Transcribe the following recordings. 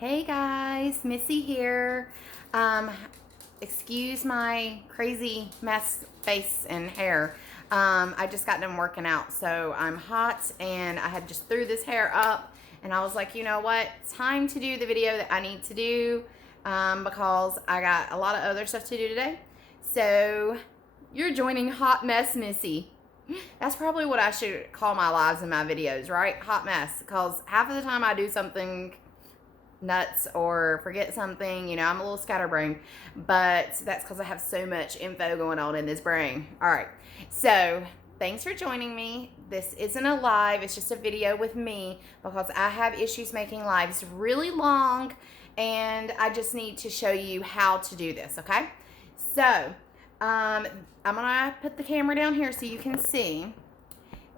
Hey guys, Missy here. Um, Excuse my crazy mess face and hair. I just got done working out, so I'm hot and I had just threw this hair up and I was like, you know what? Time to do the video that I need to do because I got a lot of other stuff to do today. So you're joining Hot Mess Missy. That's probably what I should call my lives in my videos, right? Hot mess. Because half of the time I do something nuts or forget something. You know, I'm a little scatterbrained, but that's because I have so much info going on in this brain. All right, so thanks for joining me. This isn't a live, it's just a video with me because I have issues making lives really long and I just need to show you how to do this, okay? So I'm gonna put the camera down here so you can see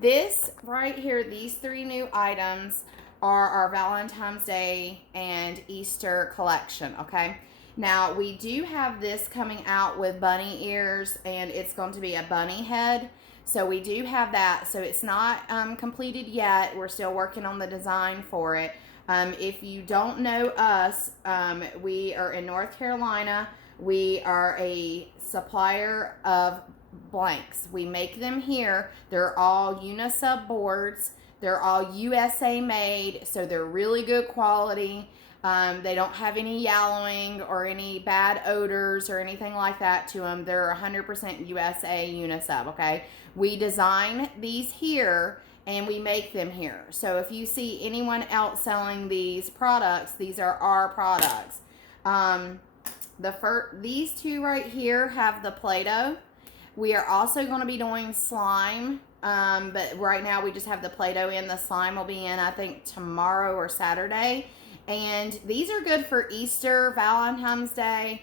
this right here. These three new items are our Valentine's Day and Easter collection, okay? Now, we do have this coming out with bunny ears, and it's going to be a bunny head. So we do have that. So it's not completed yet. We're still working on the design for it. If you don't know us, we are in North Carolina. We are a supplier of blanks. We make them here. They're all Unisub boards. They're all USA made, so they're really good quality. They don't have any yellowing or any bad odors or anything like that to them. They're 100% USA Unisub, okay? We design these here and we make them here. So if you see anyone else selling these products, these are our products. These two right here have the Play-Doh. We are also going to be doing slime, but right now we just have the Play-Doh in. The slime will be in, I think, tomorrow or Saturday. And these are good for Easter, Valentine's Day.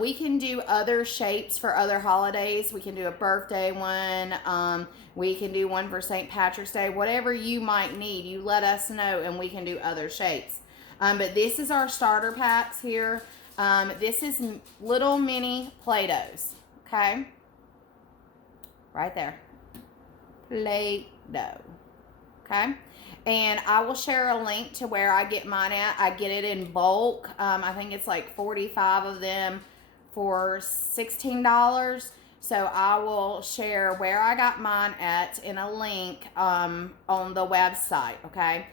We can do other shapes for other holidays. We can do a birthday one. We can do one for St. Patrick's Day. Whatever you might need, you let us know and we can do other shapes. But this is our starter packs here. This is little mini Play-Dohs, okay? Right there. Play-Doh. Okay? And I will share a link to where I get mine at. I get it in bulk. I think it's like 45 of them for $16. So I will share where I got mine at in a link on the website. Okay?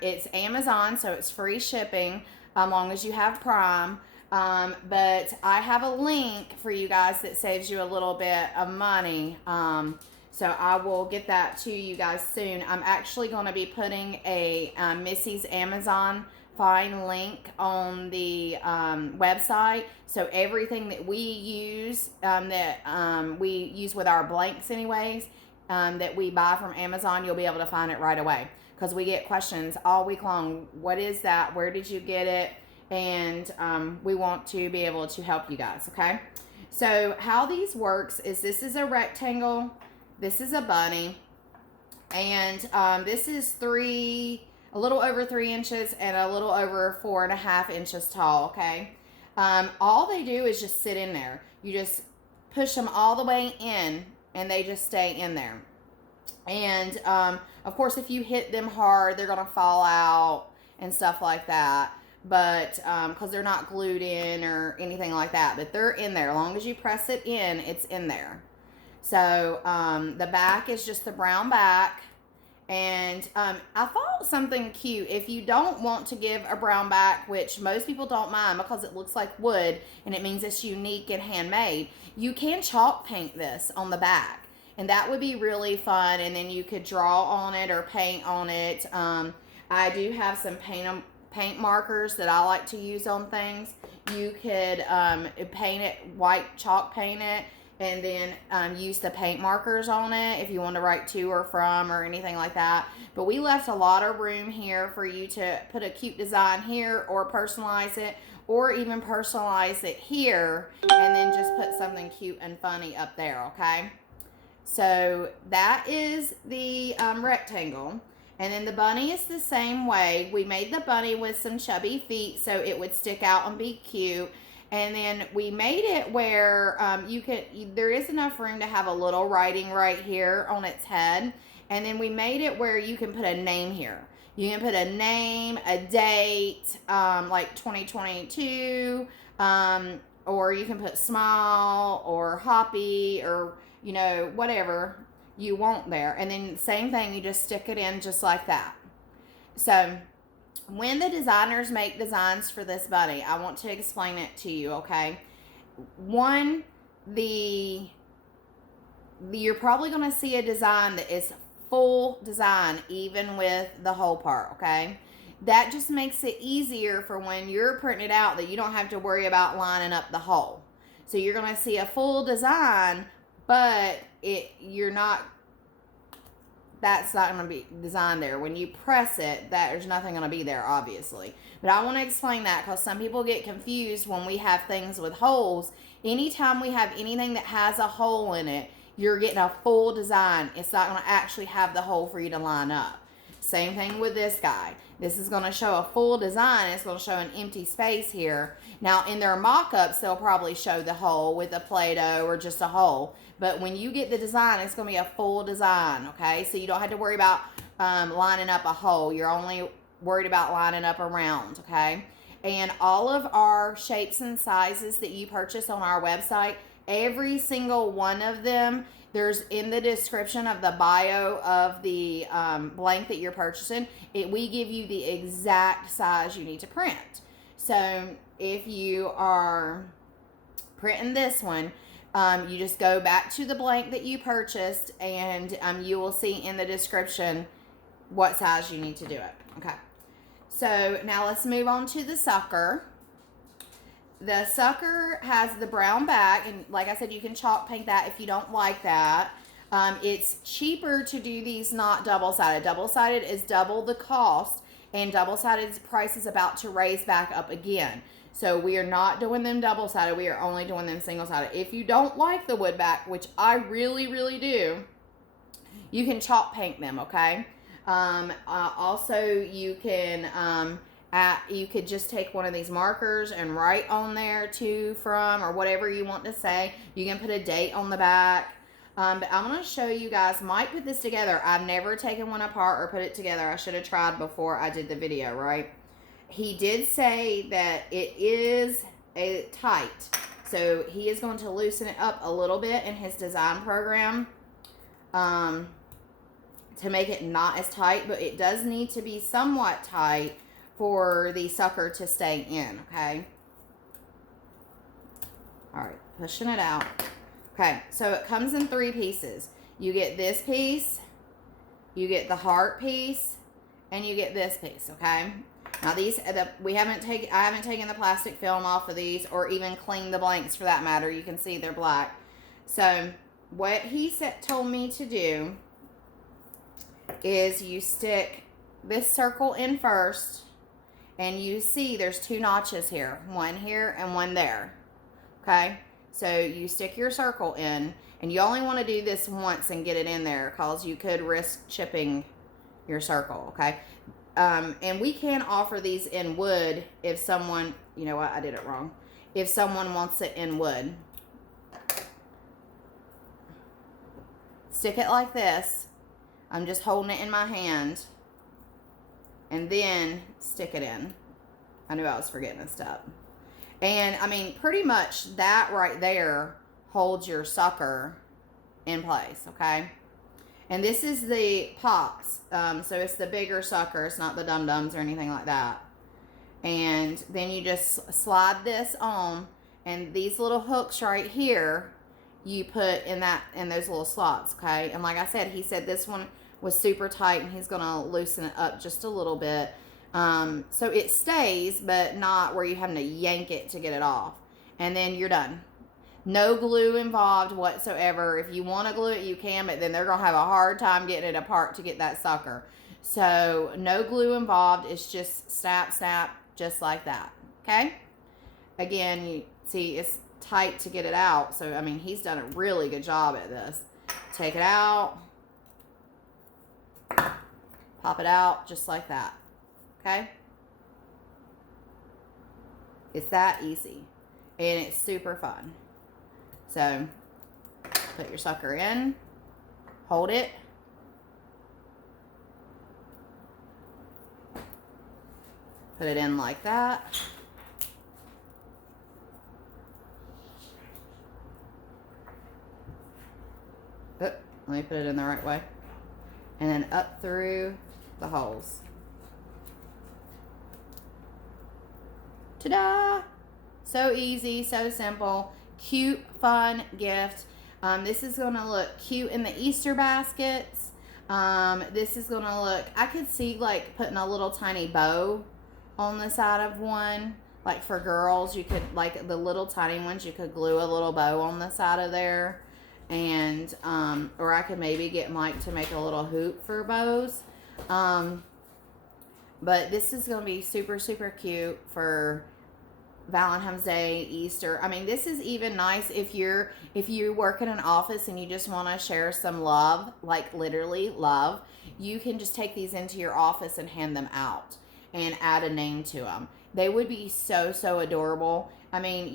It's Amazon, so it's free shipping as long as you have Prime. But I have a link for you guys that saves you a little bit of money. So I will get that to you guys soon. I'm actually going to be putting a Missy's Amazon Find link on the website. So everything that we use, we use with our blanks anyways, that we buy from Amazon, you'll be able to find it right away. Because we get questions all week long. What is that? Where did you get it? And we want to be able to help you guys, okay? So how these works is this is a rectangle, this is a bunny, and this is a little over 3 inches and a little over 4.5 inches tall, okay? All they do is just sit in there. You just push them all the way in and they just stay in there. And of course, if you hit them hard, they're gonna fall out and stuff like that. But because they're not glued in or anything like that, but they're in there. As long as you press it in, it's in there. So the back is just the brown back. And I thought something cute. If you don't want to give a brown back, which most people don't mind because it looks like wood and it means it's unique and handmade, you can chalk paint this on the back. And that would be really fun. And then you could draw on it or paint on it. I do have some paint markers that I like to use on things. You could paint it, white chalk paint it, and then use the paint markers on it if you want to write to or from or anything like that. But we left a lot of room here for you to put a cute design here or personalize it, or even personalize it here and then just put something cute and funny up there, okay? So that is the rectangle. And then the bunny is the same way. We made the bunny with some chubby feet so it would stick out and be cute. And then we made it where there is enough room to have a little writing right here on its head. And then we made it where you can put a name here. You can put a name, a date, like 2022, or you can put smile or hoppy or, you know, whatever you want there. And then same thing, you just stick it in just like that. So when the designers make designs for this bunny, I want to explain it to you, okay? One, you're probably going to see a design that is full design, even with the whole part, okay? That just makes it easier for when you're printing it out that you don't have to worry about lining up the hole. So you're going to see a full design, but that's not going to be designed there. When you press it, there's nothing going to be there, obviously. But I want to explain that because some people get confused when we have things with holes. Anytime we have anything that has a hole in it, you're getting a full design. It's not going to actually have the hole for you to line up. Same thing with this guy. This is going to show a full design. It's going to show an empty space here. Now, in their mock-ups, they'll probably show the hole with a Play-Doh or just a hole. But when you get the design, it's going to be a full design, okay? So you don't have to worry about lining up a hole. You're only worried about lining up around, okay? And all of our shapes and sizes that you purchase on our website, every single one of them, there's in the description of the bio of the blank that you're purchasing, we give you the exact size you need to print. So if you are printing this one, you just go back to the blank that you purchased, and you will see in the description what size you need to do it. Okay. So now let's move on to the sucker. The sucker has the brown back, and like I said, you can chalk paint that if you don't like that. It's cheaper to do these not double-sided. Double-sided is double the cost, and double-sided's price is about to raise back up again. So we are not doing them double-sided. We are only doing them single-sided. If you don't like the wood back, which I really, really do, you can chalk paint them, okay? Also, you can... you could just take one of these markers and write on there to, from, or whatever you want to say. You can put a date on the back. But I'm going to show you guys. Might put this together. I've never taken one apart or put it together. I should have tried before I did the video, right? He did say that it is tight. So he is going to loosen it up a little bit in his design program to make it not as tight. But it does need to be somewhat tight for the sucker to stay in, okay? All right, pushing it out. Okay, so it comes in 3 pieces. You get this piece, you get the heart piece, and you get this piece, okay? Now these, I haven't taken the plastic film off of these or even cleaned the blanks for that matter. You can see they're black. So what he told me to do is you stick this circle in first. And you see there's 2 notches here. One here and one there. Okay? So you stick your circle in. And you only want to do this once and get it in there, because you could risk chipping your circle. Okay? And we can offer these in wood if someone... You know what? I did it wrong. If someone wants it in wood. Stick it like this. I'm just holding it in my hand. And then stick it in. I knew I was forgetting a step. And, I mean, pretty much that right there holds your sucker in place, okay? And this is the pops. So it's the bigger sucker. It's not the dum-dums or anything like that. And then you just slide this on. And these little hooks right here, you put in those little slots, okay? And like I said, he said this one was super tight, and he's going to loosen it up just a little bit. So it stays, but not where you're having to yank it to get it off. And then you're done. No glue involved whatsoever. If you want to glue it, you can, but then they're going to have a hard time getting it apart to get that sucker. So no glue involved. It's just snap, snap, just like that. Okay? Again, you see it's tight to get it out. So, I mean, he's done a really good job at this. Take it out. Pop it out just like that. Okay? It's that easy. And it's super fun. So, put your sucker in. Hold it. Put it in like that. Oh, let me put it in the right way. And then up through the holes. Ta-da! So easy, so simple. Cute, fun gift. This is going to look cute in the Easter baskets. This is going to look, I could see like putting a little tiny bow on the side of one. Like for girls, you could, like the little tiny ones, you could glue a little bow on the side of there. And, or I could maybe get Mike to make a little hoop for bows. But this is going to be super, super cute for Valentine's Day, Easter. I mean, this is even nice if you work in an office and you just want to share some love, like literally love. You can just take these into your office and hand them out and add a name to them. They would be so, so adorable. I mean,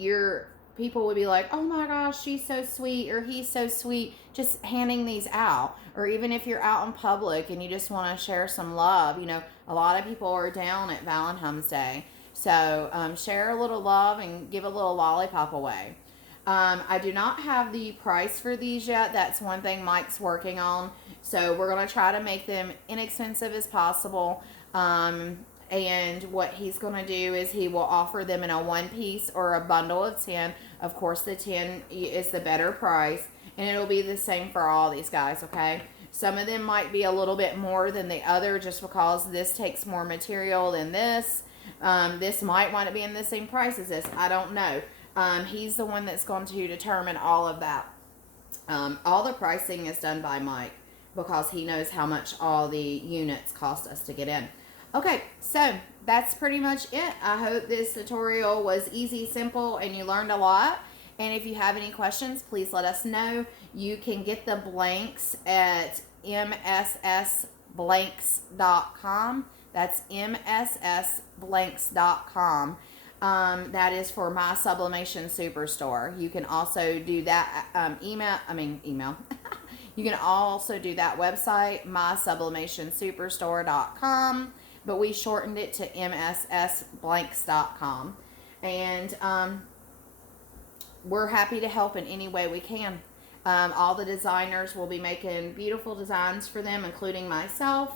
people would be like, oh my gosh, she's so sweet, or he's so sweet, just handing these out. Or even if you're out in public and you just want to share some love, you know, a lot of people are down at Valentine's Day. So share a little love and give a little lollipop away. I do not have the price for these yet. That's one thing Mike's working on. So we're going to try to make them inexpensive as possible. And what he's going to do is he will offer them in a one piece or a bundle of 10. Of course, the 10 is the better price. And it'll be the same for all these guys, okay? Some of them might be a little bit more than the other just because this takes more material than this. This might want to be in the same price as this. I don't know. He's the one that's going to determine all of that. All the pricing is done by Mike because he knows how much all the units cost us to get in. Okay, so that's pretty much it. I hope this tutorial was easy, simple, and you learned a lot. And if you have any questions, please let us know. You can get the blanks at mssblanks.com. That's mssblanks.com. That is for my Sublimation Superstore. You can also do that email. You can also do that website, mysublimationsuperstore.com, but we shortened it to mssblanks.com. And we're happy to help in any way we can. All the designers will be making beautiful designs for them, including myself,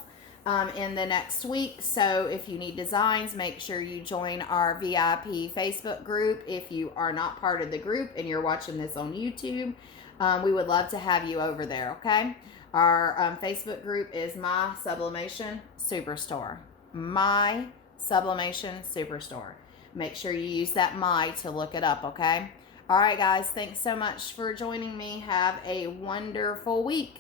in the next week. So if you need designs, make sure you join our VIP Facebook group. If you are not part of the group and you're watching this on YouTube, we would love to have you over there, okay? Our Facebook group is My Sublimation Superstore. My Sublimation Superstore. Make sure you use that My to look it up, okay? All right, guys. Thanks so much for joining me. Have a wonderful week.